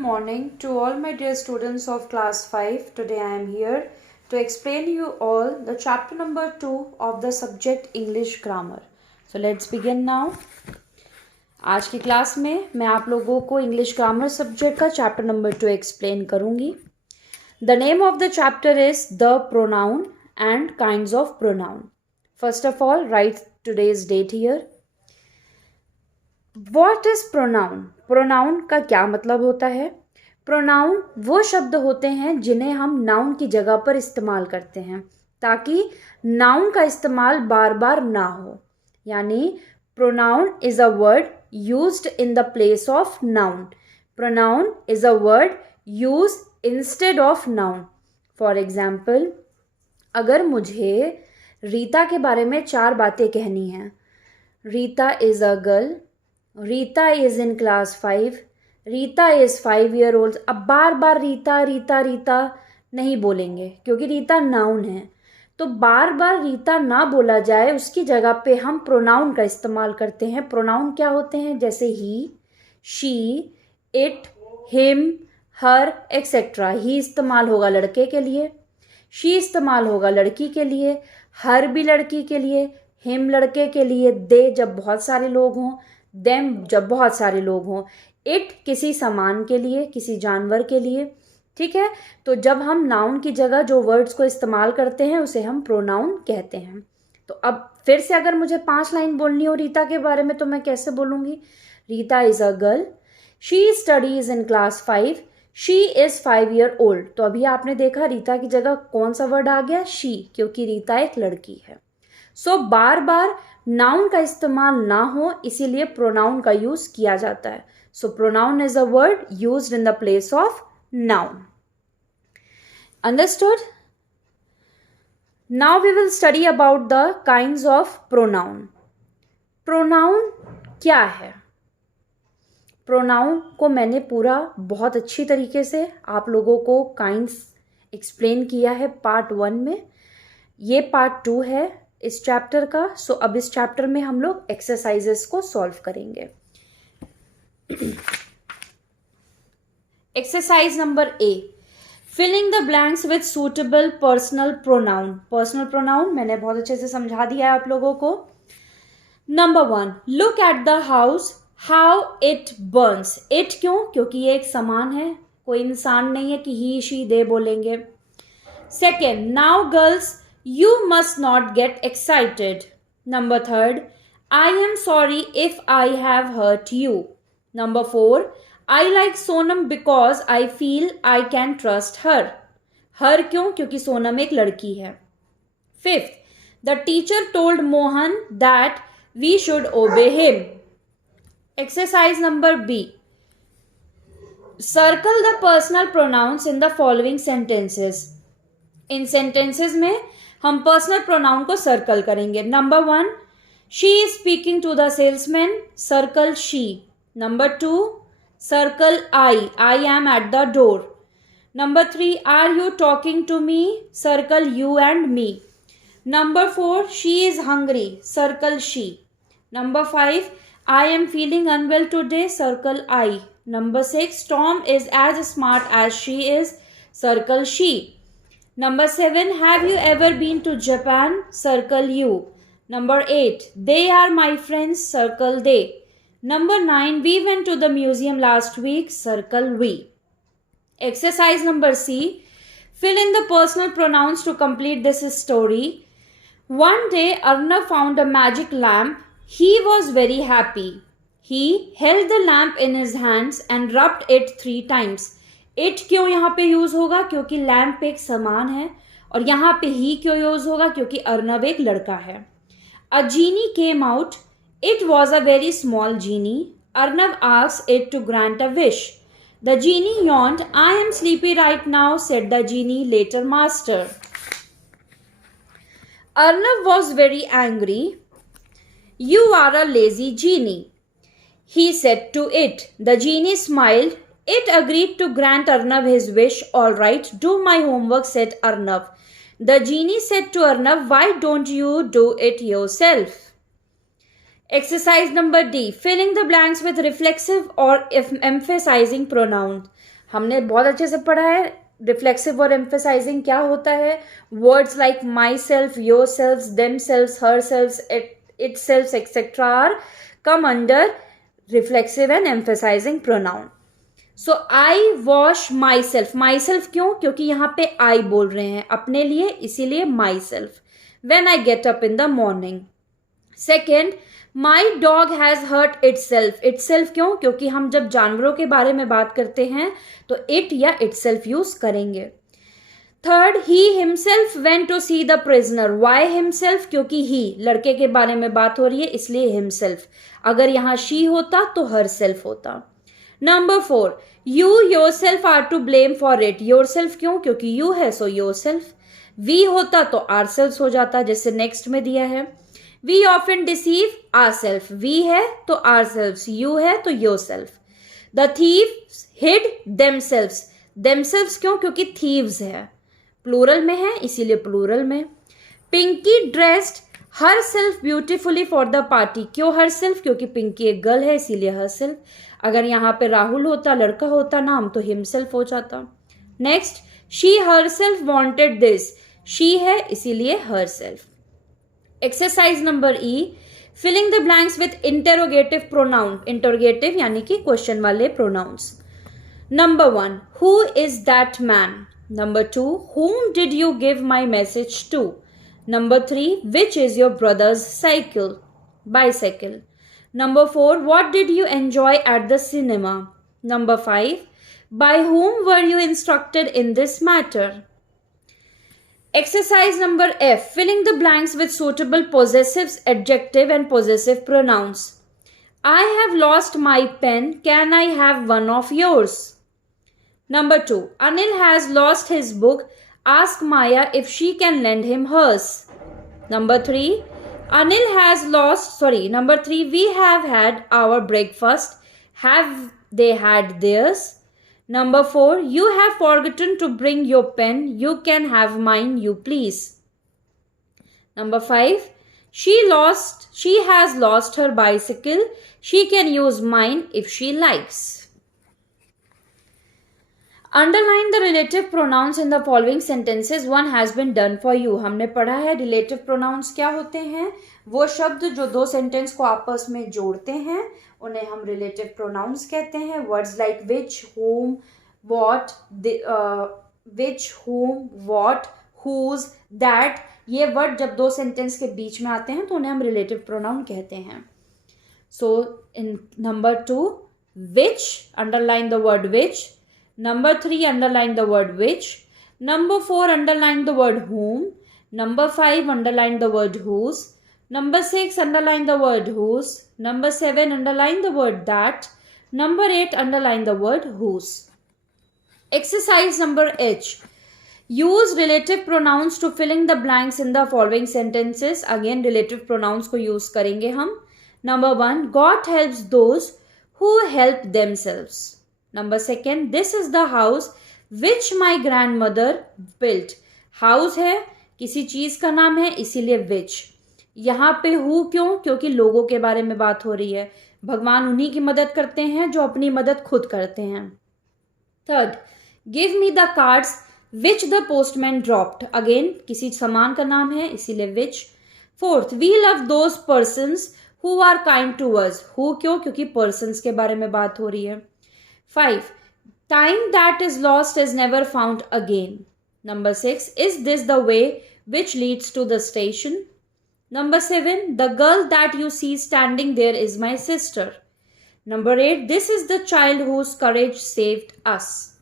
morning to all my dear students of class 5. Today I am here to explain you all the chapter number 2 of the subject English grammar. So let's begin now. आज की class में मैं आप लोगों को English grammar subject का chapter number 2 explain करूंगी. The name of the chapter is the pronoun and kinds of pronoun. First of all write today's date here. What is pronoun? Pronoun का क्या मतलब होता है? प्रोनाउन वो शब्द होते हैं जिन्हें हम नाउन की जगह पर इस्तेमाल करते हैं ताकि नाउन का इस्तेमाल बार बार ना हो. यानी pronoun is a word used in the place of noun. Pronoun is a word used instead of noun. For example, अगर मुझे रीता के बारे में 4 बातें कहनी हैं. Rita is a girl. Rita is in class 5. Rita is 5 year old. अब बार बार रीता रीता रीता नहीं बोलेंगे क्योंकि रीता नाउन है. तो बार बार रीता ना बोला जाए, उसकी जगह पे हम प्रोनाउन का इस्तेमाल करते हैं. प्रोनाउन क्या होते हैं? जैसे he, she, it, him, her etcetera. He इस्तेमाल होगा लड़के के लिए, शी इस्तेमाल होगा लड़की के लिए, हर भी लड़की के लिए, हिम लड़के के लिए, दे जब बहुत सारे लोग हों, देम जब बहुत सारे लोग हों, इट किसी सामान के लिए, किसी जानवर के लिए. ठीक है, तो जब हम नाउन की जगह जो वर्ड्स को इस्तेमाल करते हैं उसे हम प्रोनाउन कहते हैं. तो अब फिर से अगर मुझे 5 लाइन बोलनी हो रीता के बारे में तो मैं कैसे बोलूँगी? Rita is a girl. She studies in class 5. She is 5 year old. तो अभी आपने देखा रीता की जगह कौन सा वर्ड आ गया? शी, क्योंकि रीता एक लड़की है. सो बार बार नाउन का इस्तेमाल ना हो इसीलिए प्रोनाउन का यूज किया जाता है. So pronoun is a word used in the place of noun. Understood? Now we will study about the kinds of pronoun. Pronoun क्या है? प्रोनाउन को मैंने पूरा बहुत अच्छी तरीके से आप लोगों को काइंड्स एक्सप्लेन किया है पार्ट 1 में. ये पार्ट 2 है इस चैप्टर का. सो अब इस चैप्टर में हम लोग एक्सरसाइजेस को सॉल्व करेंगे. Exercise number A, filling the blanks with suitable personal pronoun. Personal pronoun मैंने बहुत अच्छे से समझा दिया है आप लोगों को. Number 1, look at the house how it Burns. It क्यों? क्योंकि ये एक सामान है, कोई इंसान नहीं है कि ही, शी, दे बोलेंगे. Second, now girls you must not get excited. Number 3, I am sorry if I have hurt you. Number 4, I like Sonam because I feel I can trust her. Her क्यों? क्योंकि सोनम एक लड़की है. Fifth, the teacher told Mohan that we should obey him. Exercise number B, circle the personal pronouns in the following sentences. In sentences में हम personal pronoun को circle करेंगे. Number 1, she is speaking to the salesman. Circle she. Number 2, circle I am at the door. Number 3, are you talking to me. Circle you and me. Number 4, she is hungry. Circle she. Number 5, I am feeling unwell today. Circle I. Number 6, Tom is as smart as she is. Circle she. Number 7, have you ever been to Japan? Circle you. Number 8, they are my friends. Circle they. Number 9, we went to the museum last week. Circle we. Exercise number C, fill in the personal pronouns to complete this story. One day, Arnav found a magic lamp. He was very happy. He held the lamp in his hands and rubbed it 3 times. It क्यों यहाँ पे use होगा? क्योंकि lamp एक सामान है. और यहाँ पे ही क्यों यूज होगा? क्योंकि अर्नव एक लड़का है. A genie came out. It was a very small genie. Arnav asked it to grant a wish. The genie yawned. I am sleepy right now, said the genie. Later master. Arnav was very angry. You are a lazy genie, he said to it. The genie smiled. It agreed to grant Arnav his wish. All right, do my homework, said Arnav. The genie said to Arnav, why don't you do it yourself? Exercise number D, filling the blanks with reflexive और emphasizing pronoun. हमने बहुत अच्छे से पढ़ा है reflexive और emphasizing क्या होता है। Words like myself, yourself, themself, herself, itself etcetera are come under reflexive and emphasizing pronoun. So I wash myself, myself क्यों, क्योंकि यहाँ पे आई बोल रहे हैं अपने लिए, इसीलिए myself. When I get up in the morning. Second, my dog has hurt itself, itself क्यों, क्योंकि हम जब जानवरों के बारे में बात करते हैं तो इट या इटसेल्फ यूज करेंगे। Third, he himself went to see the prisoner, why himself, क्योंकि ही लड़के के बारे में बात हो रही है इसलिए हिमसेल्फ, अगर यहाँ शी होता तो हर सेल्फ होता। नंबर 4, you yourself are to blame for it, yourself क्यों, क्योंकि यू है सो योर सेल्फ। वी होता तो आर सेल्फ हो जाता, जैसे नेक्स्ट में दिया है। We often deceive ourself, we है तो आर सेल्फ, यू है तो yourself. The thieves hid themselves, themselves क्यों, क्योंकि थीव्स है, प्लूरल में है इसीलिए प्लूरल में। Pinky dressed herself beautifully for the party, क्यों हर सेल्फ, क्योंकि पिंकी एक गर्ल है इसीलिए हर सेल्फ। अगर यहाँ पे राहुल होता, लड़का होता नाम, तो हिमसेल्फ हो जाता। Next, she herself wanted this, she है इसीलिए herself. Exercise number E, filling the blanks with interrogative pronoun, interrogative यानी कि क्वेश्चन वाले pronouns. Number 1, who is that man. Number 2, whom did you give my message to? Number 3, which is your brother's cycle? Bicycle. Number 4, what did you enjoy at the cinema? Number 5, by whom were you instructed in this matter? Exercise number F, filling the blanks with suitable possessives, adjective and possessive pronouns. I have lost my pen. Can I have one of yours? Number 2, Anil has lost his book. Ask Maya if she can lend him hers. Number 3, Number 3, we have had our breakfast. Have they had theirs? Number 4, you have forgotten to bring your pen. You can have mine, you please. Number 5, she has lost her bicycle. She can use mine if she likes. Underline the relative pronouns in the following sentences. One has been done for you. हमने पढ़ा है relative pronouns क्या होते हैं, वो शब्द जो दो सेंटेंस को आपस में जोड़ते हैं उन्हें हम relative pronouns कहते हैं। Words like which, whom, what, whose, that, ये वर्ड जब दो सेंटेंस के बीच में आते हैं तो उन्हें हम relative pronoun कहते हैं। So in number 2, which, underline the word which. Number 3, underline the word which. Number 4, underline the word whom. Number 5, underline the word whose. Number 6, underline the word whose. Number 7, underline the word that. Number 8, underline the word whose. Exercise number H. Use relative pronouns to filling the blanks in the following sentences. Again, relative pronouns को use करेंगे हम. Number 1, God helps those who help themselves. Number 2, this is the house which my grandmother built. House है, किसी चीज का नाम है इसीलिए which. यहाँ पे who क्यों, क्योंकि लोगों के बारे में बात हो रही है। भगवान उन्हीं की मदद करते हैं जो अपनी मदद खुद करते हैं। Third, give me the cards which the postman dropped. Again, किसी सामान का नाम है इसीलिए which. Fourth, we love those persons who are kind to us. Who क्यों, क्योंकि persons के बारे में बात हो रही है। 5, time that is lost is never found again. Number 6, is this the way which leads to the station? Number 7, the girl that you see standing there is my sister. Number 8, this is the child whose courage saved us.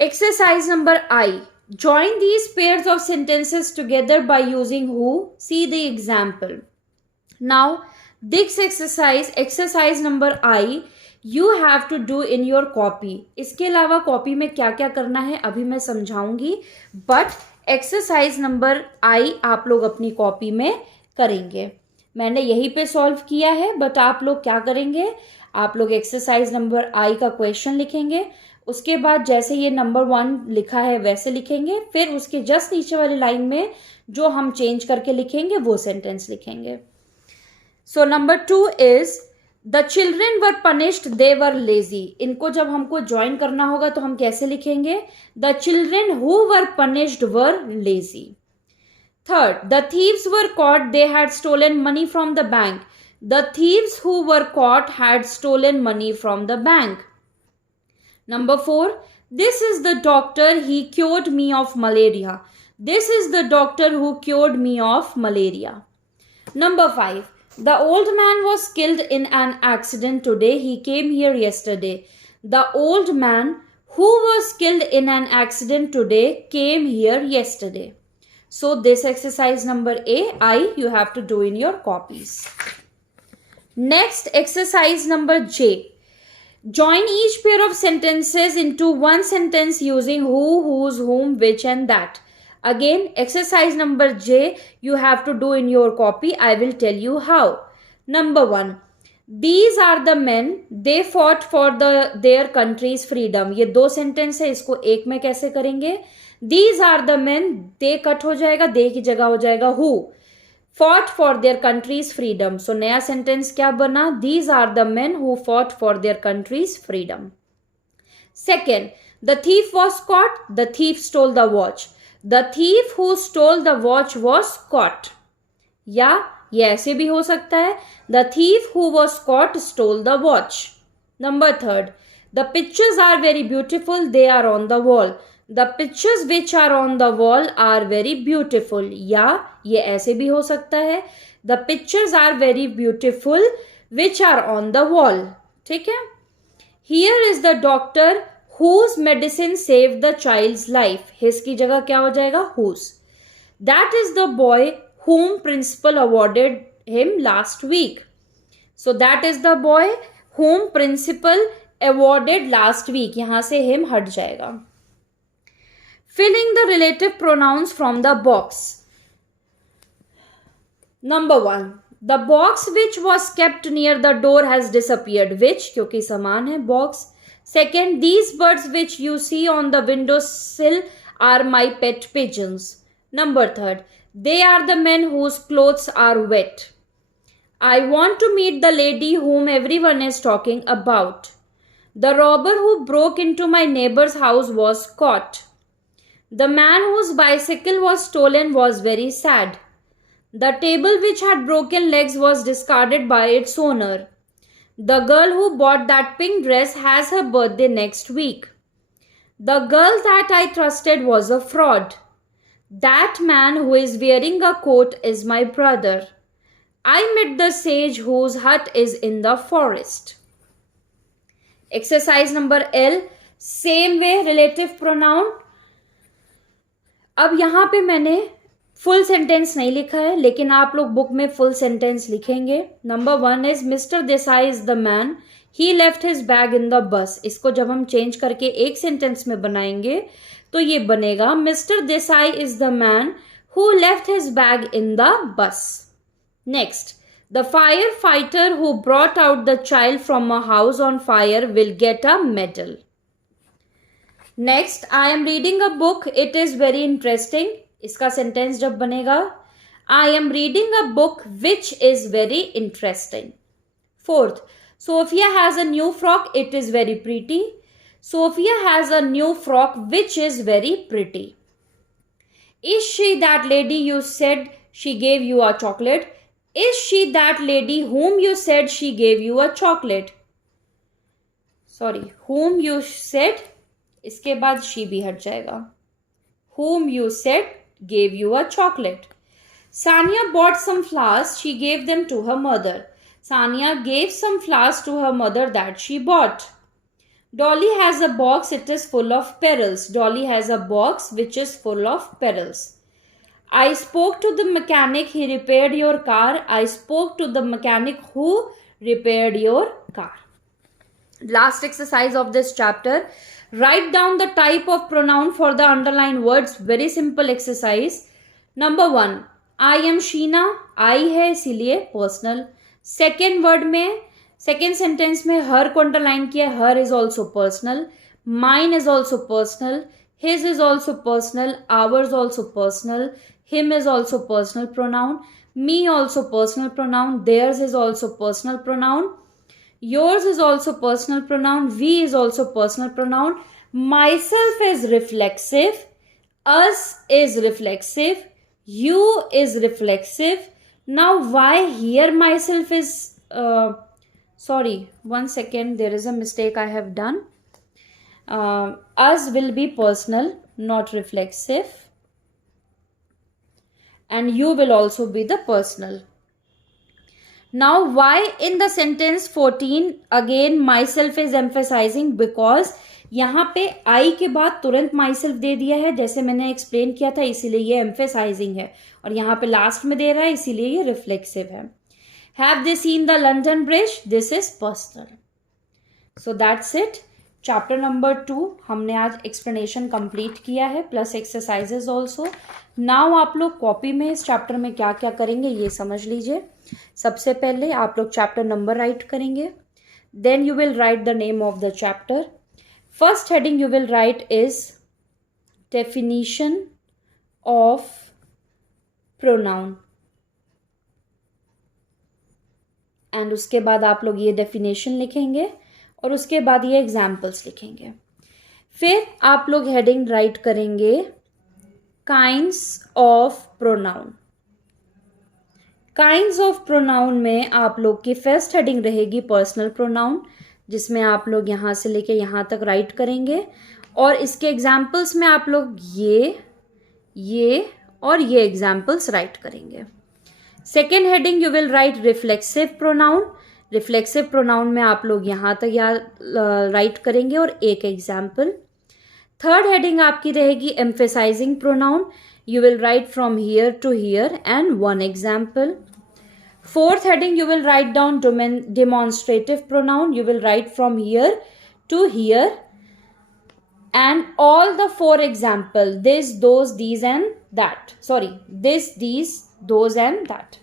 Exercise number I. Join these pairs of sentences together by using who. See the example. Now, this exercise number I, you have to do in your copy. इसके अलावा copy में क्या क्या करना है अभी मैं समझाऊंगी, but exercise number आई आप लोग अपनी कॉपी में करेंगे। मैंने यहीं पे सॉल्व किया है, बट आप लोग क्या करेंगे, आप लोग एक्सरसाइज नंबर आई का क्वेश्चन लिखेंगे, उसके बाद जैसे ये नंबर 1 लिखा है वैसे लिखेंगे, फिर उसके जस्ट नीचे वाली लाइन में जो हम चेंज करके लिखेंगे वो सेंटेंस लिखेंगे। So number 2 is the children were punished they were lazy. इनको जब हमको ज्वाइन करना होगा तो हम कैसे लिखेंगे? The children who were punished were lazy. Third, the thieves were caught they had stolen money from the bank. The thieves who were caught had stolen money from the bank. Number 4, this is the doctor, he cured me of malaria. This is the doctor who cured me of malaria. Number 5, the old man was killed in an accident today. He came here yesterday. The old man who was killed in an accident today came here yesterday. So this exercise number I you have to do in your copies. Next, exercise number J. Join each pair of sentences into one sentence using who, whose, whom, which and that. Again, exercise number J you have to do in your copy. I will tell you how. Number 1. These are the men, they fought for their country's freedom. ये दो sentence है, इसको एक में कैसे करेंगे? These are the men, they cut हो जाएगा, they की जगह हो जाएगा who. Fought for their country's freedom. So नया सेंटेंस क्या बना? These are the men who fought for their country's freedom. Second, the thief was caught. The thief stole the watch. The thief who stole the watch was caught. या ये ऐसे भी हो सकता है. The thief who was caught stole the watch. Number 3, the pictures are very beautiful. They are on the wall. The pictures which are on the wall are very beautiful. या ये ऐसे भी हो सकता है. The pictures are very beautiful which are on the wall. ठीक है. Here is the doctor whose medicine saved the child's life. His की जगह क्या हो जाएगा? Whose. That is the boy whom principal awarded him last week. So that is the boy whom principal awarded last week. यहाँ से him हट जाएगा. Filling the relative pronouns from the box. Number 1, the box which was kept near the door has disappeared. Which क्योंकि समान है box. Second, these birds which you see on the windowsill are my pet pigeons. Number 3, they are the men whose clothes are wet. I want to meet the lady whom everyone is talking about. The robber who broke into my neighbor's house was caught. The man whose bicycle was stolen was very sad. The table which had broken legs was discarded by its owner. The girl who bought that pink dress has her birthday next week. The girl that I trusted was a fraud. That man who is wearing a coat is my brother. I met the sage whose hut is in the forest. Exercise number L. Same way, relative pronoun. अब यहाँ पे मैंने full sentence नहीं लिखा है, लेकिन आप लोग बुक में फुल सेंटेंस लिखेंगे. Number 1 is mister Desai is the man, he left his bag in the बस. इसको जब हम चेंज करके एक सेंटेंस में बनाएंगे तो ये बनेगा mister Desai is the man who left his bag in the bus. Next, the firefighter who brought out the child from a house on fire will get a medal. Next, I am reading a book, it is very interesting. इसका sentence जब बनेगा, I am reading a book which is very interesting. Fourth, Sophia has a new frock, it is very pretty. Sophia has a new frock which is very pretty. Is she that lady you said she gave you a chocolate? Is she that lady whom you said she gave you a chocolate? Sorry, whom you said, इसके बाद she भी हट जाएगा. Whom you said gave you a chocolate. Sania bought some flowers. She gave them to her mother. Sania gave some flowers to her mother that she bought. Dolly has a box. It is full of perils. Dolly has a box which is full of perils. I spoke to the mechanic. He repaired your car. I spoke to the mechanic who repaired your car. Last exercise of this chapter. Write down the type of pronoun for the underlined words. Very simple exercise. Number 1, I am Sheena. I है इसीलिए personal. Second word में, second sentence में her को underline किया. Her is also personal. Mine is also personal. His is also personal. Ours also personal. Him is also personal pronoun. Me also personal pronoun. Theirs is also personal pronoun. Yours is also personal pronoun. We is also personal pronoun. Myself is reflexive. Us is reflexive. You is reflexive. Now why here myself is sorry, 1 second, there is a mistake I have done. Us will be personal, not reflexive, and you will also be the personal. Now why in the sentence 14 again myself is emphasizing? Because यहाँ पे I के बाद तुरंत myself दे दिया है, जैसे मैंने explain किया था, इसीलिए ये emphasizing है, और यहाँ पे लास्ट में दे रहा है, इसीलिए ये रिफ्लेक्सिव है. Have they seen the London Bridge? This is personal. So that's it. Chapter number 2 हमने आज एक्सप्लेनेशन कंप्लीट किया है, प्लस एक्सरसाइजेज ऑल्सो. नाउ आप लोग कॉपी में इस चैप्टर में क्या क्या करेंगे ये समझ लीजिए. सबसे पहले आप लोग चैप्टर नंबर राइट करेंगे, then you will write the name of the chapter. First heading you will write is definition of pronoun, and उसके बाद आप लोग ये डेफिनेशन लिखेंगे और उसके बाद ये एग्जाम्पल्स लिखेंगे. फिर आप लोग हेडिंग राइट करेंगे kinds of pronoun. Kinds of pronoun में आप लोग की फर्स्ट हेडिंग रहेगी पर्सनल प्रोनाउन, जिसमें आप लोग यहाँ से लेके यहाँ तक राइट करेंगे, और इसके एग्जाम्पल्स में आप लोग ये और ये एग्जाम्पल्स राइट करेंगे. Second heading you will right reflexive pronoun. Reflexive pronoun में आप लोग यहाँ तक राइट करेंगे और एक एग्जाम्पल. थर्ड हेडिंग आपकी रहेगी emphasizing pronoun. You will write from here to here and one example. Fourth heading you will write down demonstrative pronoun. You will write from here to here and all the four example, this, those, these and that. Sorry, this, these, those and that.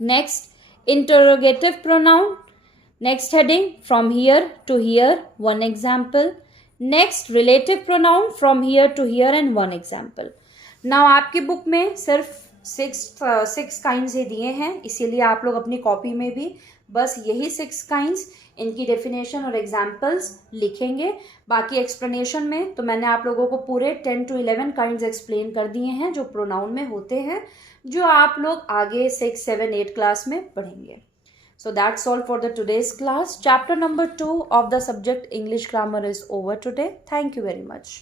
Next, interrogative pronoun. Next heading, from here to here, one example. Next, relative pronoun, from here to here and one example. Now आपकी book में सिर्फ six kinds ही दिए हैं, इसीलिए आप लोग अपनी copy में भी बस यही 6 काइंड्स, इनकी डेफिनेशन और एग्जाम्पल्स लिखेंगे. बाकी एक्सप्लेनेशन में तो मैंने आप लोगों को पूरे 10 to 11 काइंड्स एक्सप्लेन कर दिए हैं जो प्रोनाउन में होते हैं, जो आप लोग आगे 6, 7, 8 क्लास में पढ़ेंगे. So that's all for the today's class. Chapter number 2 of the subject English grammar is over today. Thank you very much.